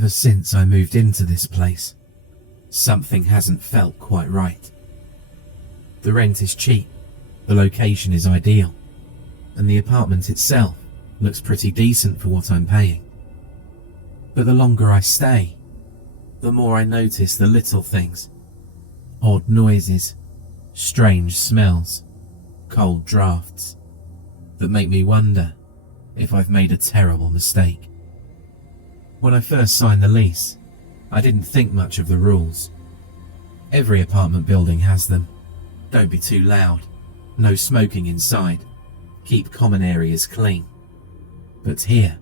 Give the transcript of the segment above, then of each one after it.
Ever since I moved into this place, something hasn't felt quite right. The rent is cheap, the location is ideal, and the apartment itself looks pretty decent for what I'm paying. But the longer I stay, the more I notice the little things. Odd noises, strange smells, cold drafts, that make me wonder if I've made a terrible mistake. When I first signed the lease, I didn't think much of the rules. Every apartment building has them. Don't be too loud, no smoking inside, keep common areas clean. But here,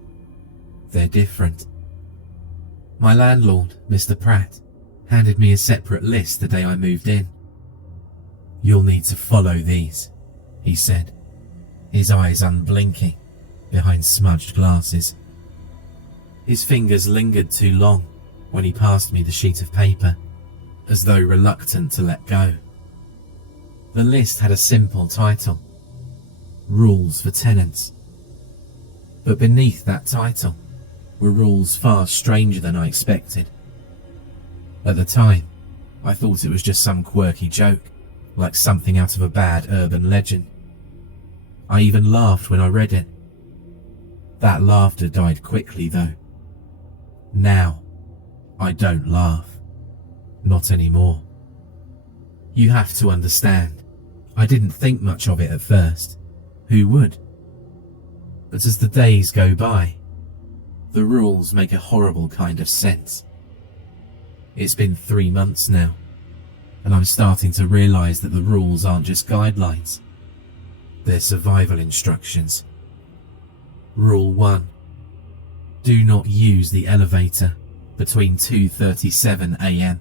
they're different. My landlord, Mr. Pratt, handed me a separate list the day I moved in. "You'll need to follow these," he said, his eyes unblinking behind smudged glasses. His fingers lingered too long when he passed me the sheet of paper, as though reluctant to let go. The list had a simple title: Rules for Tenants. But beneath that title were rules far stranger than I expected. At the time, I thought it was just some quirky joke, like something out of a bad urban legend. I even laughed when I read it. That laughter died quickly though. Now, I don't laugh. Not anymore. You have to understand, I didn't think much of it at first. Who would? But as the days go by, the rules make a horrible kind of sense. It's been 3 months now, and I'm starting to realize that the rules aren't just guidelines. They're survival instructions. Rule 1. Do not use the elevator between 2:37 AM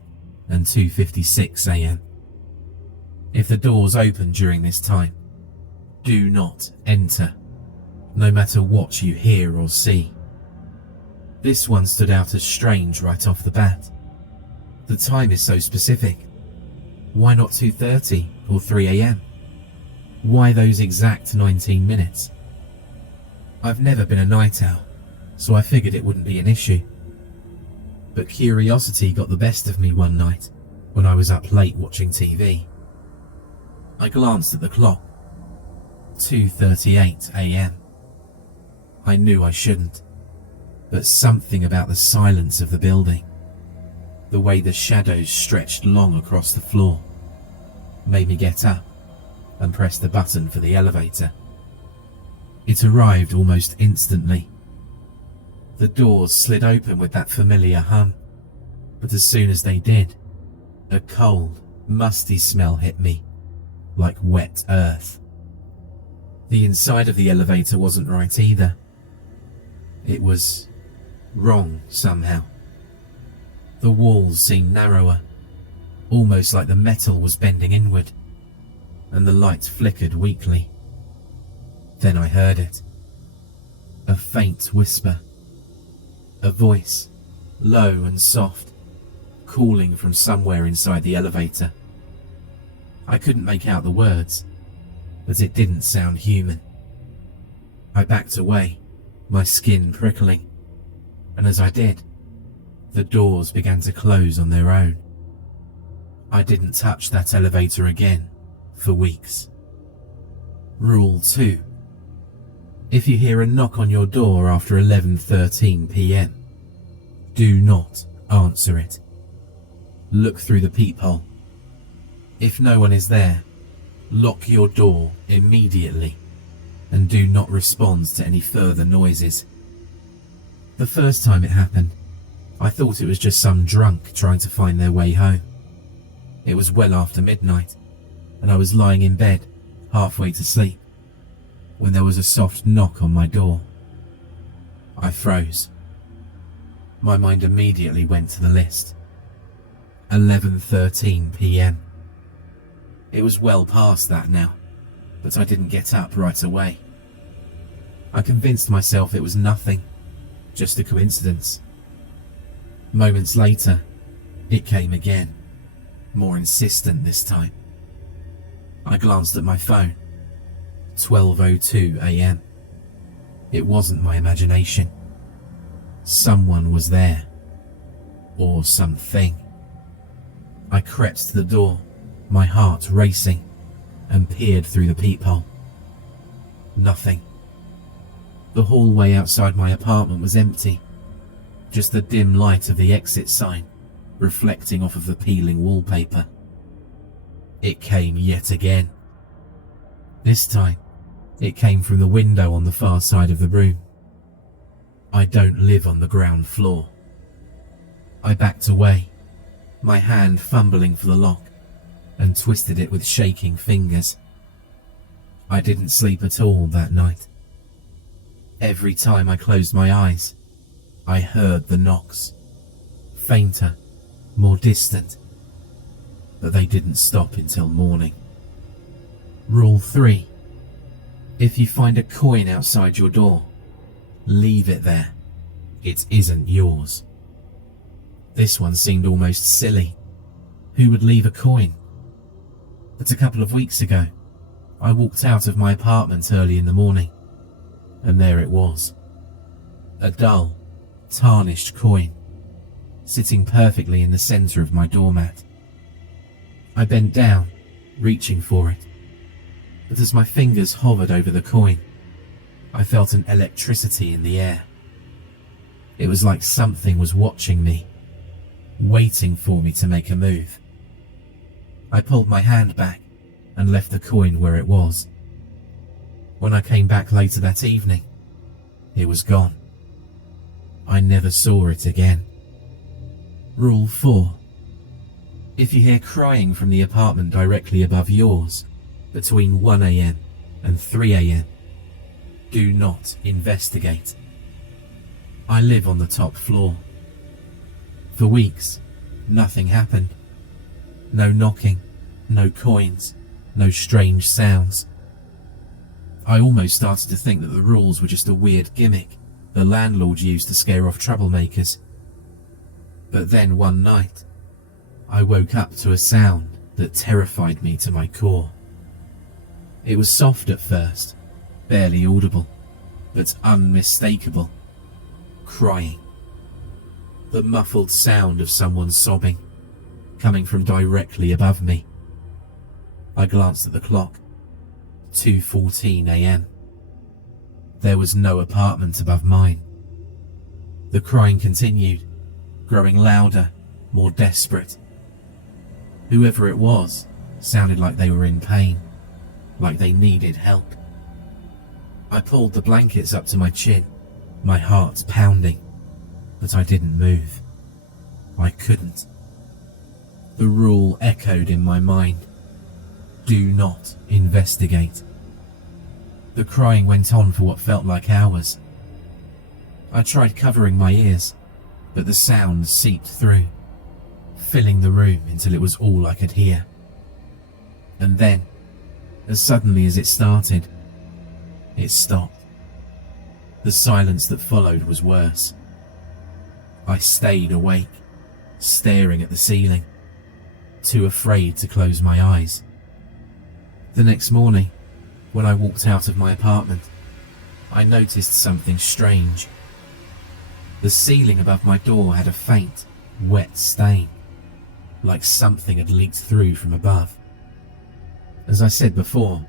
and 2:56 AM. If the doors open during this time, do not enter, no matter what you hear or see. This one stood out as strange right off the bat. The time is so specific. Why not 2:30 or 3 AM? Why those exact 19 minutes? I've never been a night owl, so I figured it wouldn't be an issue. But curiosity got the best of me one night when I was up late watching TV. I glanced at the clock. 2:38 AM. I knew I shouldn't, but something about the silence of the building, the way the shadows stretched long across the floor, made me get up and press the button for the elevator. It arrived almost instantly. The doors slid open with that familiar hum, but as soon as they did, a cold, musty smell hit me, like wet earth. The inside of the elevator wasn't right either. It was wrong somehow. The walls seemed narrower, almost like the metal was bending inward, and the light flickered weakly. Then I heard it. A faint whisper. A voice, low and soft, calling from somewhere inside the elevator. I couldn't make out the words, but it didn't sound human. I backed away, my skin prickling, and as I did, the doors began to close on their own. I didn't touch that elevator again for weeks. Rule 2. If you hear a knock on your door after 11:13 PM, do not answer it. Look through the peephole. If no one is there, lock your door immediately and do not respond to any further noises. The first time it happened, I thought it was just some drunk trying to find their way home. It was well after midnight, and I was lying in bed, halfway to sleep, when there was a soft knock on my door. I froze. My mind immediately went to the list. 11:13 PM. It was well past that now, but I didn't get up right away. I convinced myself it was nothing, just a coincidence. Moments later, it came again, more insistent this time. I glanced at my phone. 12:02 AM. It wasn't my imagination. Someone was there, or something. I crept to the door, my heart racing, and peered through the peephole. Nothing. The hallway outside my apartment was empty, just the dim light of the exit sign reflecting off of the peeling wallpaper. It came yet again. This time, it came from the window on the far side of the room. I don't live on the ground floor. I backed away, my hand fumbling for the lock, and twisted it with shaking fingers. I didn't sleep at all that night. Every time I closed my eyes, I heard the knocks, fainter, more distant, but they didn't stop until morning. Rule 3. If you find a coin outside your door, leave it there. It isn't yours. This one seemed almost silly. Who would leave a coin? But a couple of weeks ago, I walked out of my apartment early in the morning, and there it was. A dull, tarnished coin, sitting perfectly in the center of my doormat. I bent down, reaching for it, but as my fingers hovered over the coin, I felt an electricity in the air. It was like something was watching me, waiting for me to make a move. I pulled my hand back and left the coin where it was. When I came back later that evening, it was gone. I never saw it again. Rule 4. If you hear crying from the apartment directly above yours, between 1 a.m. and 3 a.m., do not investigate. I live on the top floor. For weeks, nothing happened. No knocking, no coins, no strange sounds. I almost started to think that the rules were just a weird gimmick the landlord used to scare off troublemakers. But then one night, I woke up to a sound that terrified me to my core. It was soft at first, barely audible, but unmistakable. Crying. The muffled sound of someone sobbing, coming from directly above me. I glanced at the clock. 2:14 a.m. There was no apartment above mine. The crying continued, growing louder, more desperate. Whoever it was sounded like they were in pain, like they needed help. I pulled the blankets up to my chin, my heart pounding, but I didn't move. I couldn't. The rule echoed in my mind. Do not investigate. The crying went on for what felt like hours. I tried covering my ears, but the sound seeped through, filling the room until it was all I could hear. And then, as suddenly as it started, it stopped. The silence that followed was worse. I stayed awake, staring at the ceiling, too afraid to close my eyes. The next morning, when I walked out of my apartment, I noticed something strange. The ceiling above my door had a faint, wet stain, like something had leaked through from above. As I said before,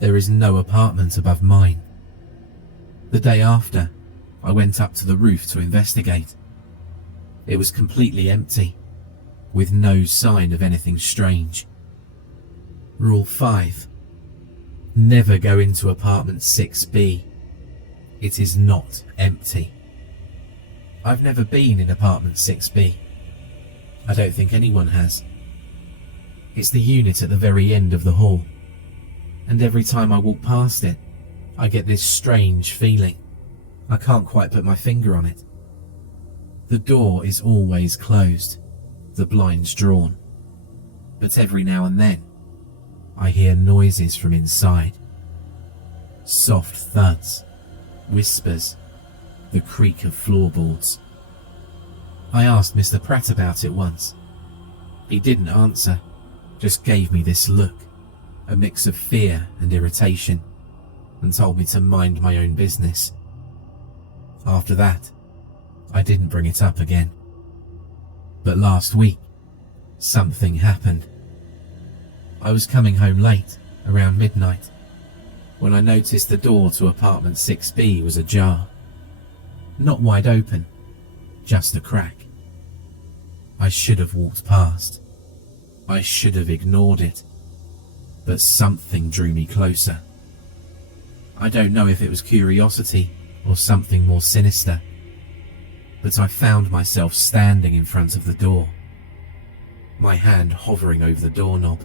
there is no apartment above mine. The day after, I went up to the roof to investigate. It was completely empty, with no sign of anything strange. Rule 5. Never go into apartment 6B. It is not empty. I've never been in apartment 6B. I don't think anyone has. It's the unit at the very end of the hall, and every time I walk past it, I get this strange feeling. I can't quite put my finger on it. The door is always closed, the blinds drawn, but every now and then, I hear noises from inside. Soft thuds, whispers, the creak of floorboards. I asked Mr. Pratt about it once. He didn't answer, just gave me this look, a mix of fear and irritation, and told me to mind my own business. After that, I didn't bring it up again. But last week, something happened. I was coming home late, around midnight, when I noticed the door to apartment 6B was ajar. Not wide open, just a crack. I should have walked past. I should have ignored it. But something drew me closer. I don't know if it was curiosity or something more sinister, but I found myself standing in front of the door, my hand hovering over the doorknob.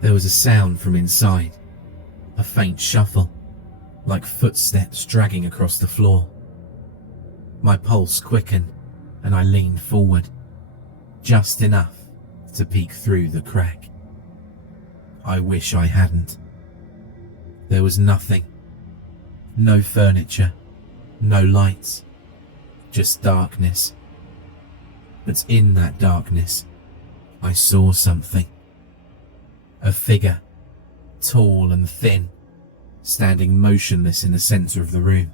There was a sound from inside, a faint shuffle, like footsteps dragging across the floor. My pulse quickened and I leaned forward, just enough to peek through the crack. I wish I hadn't. There was nothing. No furniture, no lights, just darkness. But in that darkness, I saw something. A figure, tall and thin, standing motionless in the center of the room,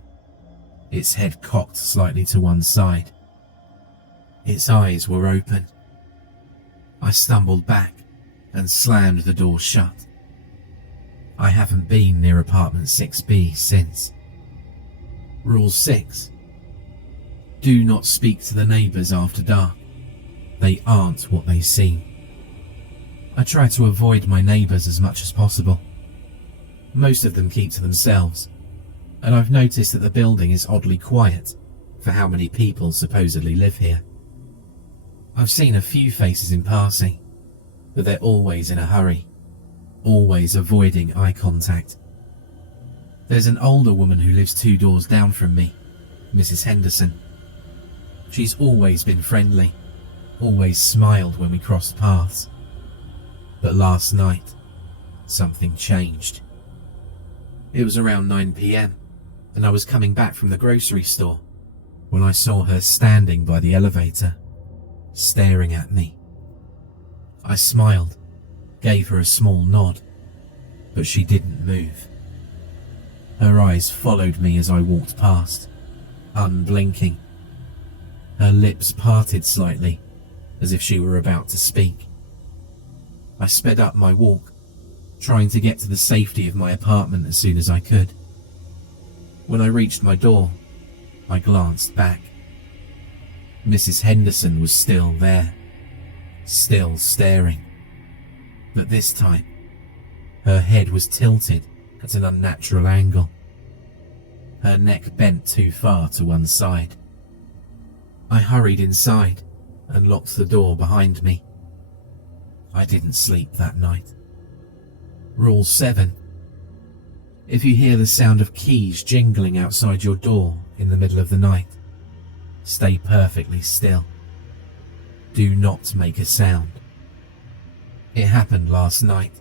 its head cocked slightly to one side. Its eyes were open. I stumbled back and slammed the door shut. I haven't been near apartment 6B since. Rule 6. Do not speak to the neighbours after dark. They aren't what they seem. I try to avoid my neighbours as much as possible. Most of them keep to themselves, and I've noticed that the building is oddly quiet for how many people supposedly live here. I've seen a few faces in passing, but they're always in a hurry, always avoiding eye contact. There's an older woman who lives 2 doors down from me, Mrs. Henderson. She's always been friendly, always smiled when we crossed paths. But last night, something changed. It was around 9 p.m, and I was coming back from the grocery store when I saw her standing by the elevator, staring at me. I smiled, gave her a small nod, but she didn't move. Her eyes followed me as I walked past, unblinking. Her lips parted slightly, as if she were about to speak. I sped up my walk, trying to get to the safety of my apartment as soon as I could. When I reached my door, I glanced back. Mrs. Henderson was still there, still staring. But this time, her head was tilted at an unnatural angle. Her neck bent too far to one side. I hurried inside and locked the door behind me. I didn't sleep that night. Rule 7. If you hear the sound of keys jingling outside your door in the middle of the night, stay perfectly still. Do not make a sound. It happened last night.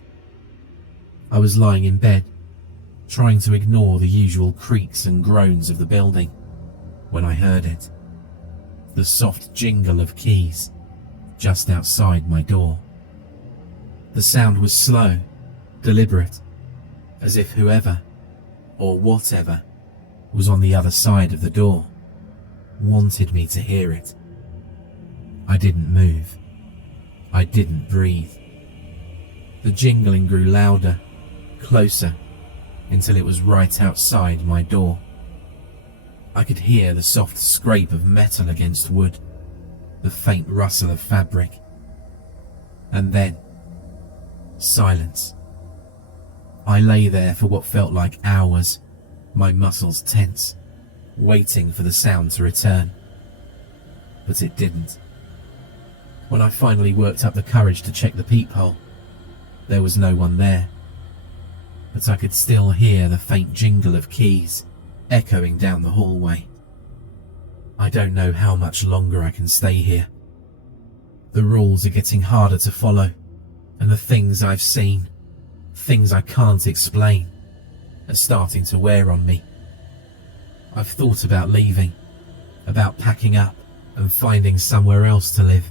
I was lying in bed, trying to ignore the usual creaks and groans of the building, when I heard it. The soft jingle of keys, just outside my door. The sound was slow, deliberate, as if whoever, or whatever, was on the other side of the door, wanted me to hear it. I didn't move. I didn't breathe. The jingling grew louder, closer, until it was right outside my door. I could hear the soft scrape of metal against wood, the faint rustle of fabric. And then, silence. I lay there for what felt like hours, my muscles tense, waiting for the sound to return. But it didn't. When I finally worked up the courage to check the peephole, there was no one there. But I could still hear the faint jingle of keys echoing down the hallway. I don't know how much longer I can stay here. The rules are getting harder to follow, and the things I've seen, things I can't explain, are starting to wear on me. I've thought about leaving, about packing up and finding somewhere else to live.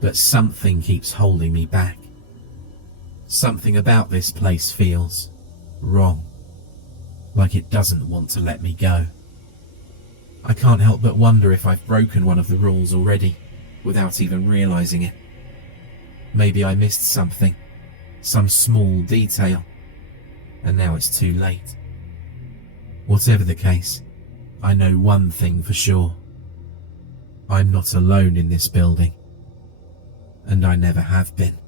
But something keeps holding me back. Something about this place feels wrong, like it doesn't want to let me go. I can't help but wonder if I've broken one of the rules already, without even realizing it. Maybe I missed something, some small detail, and now it's too late. Whatever the case, I know one thing for sure. I'm not alone in this building, and I never have been.